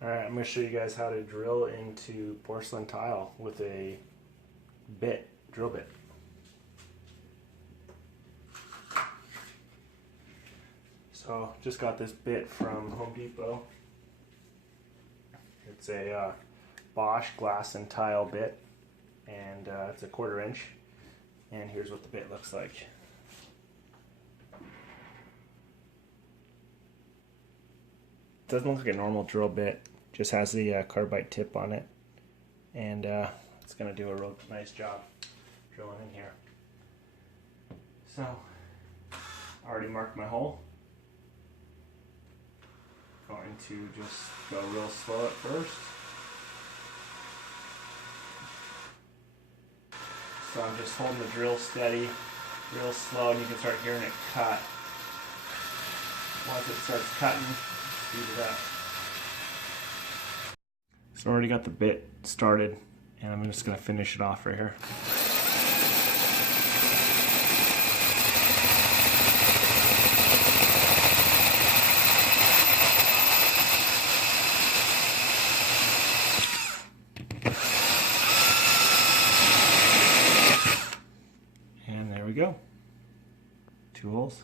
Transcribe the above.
Alright, I'm going to show you guys how to drill into porcelain tile with a drill bit. So, just got this bit from Home Depot. It's a Bosch glass and tile bit, and it's a 1/4 inch. And here's what the bit looks like. Doesn't look like a normal drill bit, just has the carbide tip on it, and it's going to do a real nice job drilling in here. So, I already marked my hole. Going to just go real slow at first. So I'm just holding the drill steady, real slow, and you can start hearing it cut. Once it starts cutting, speed it up. So I already got the bit started, and I'm just going to finish it off right here. And there we go. 2 holes.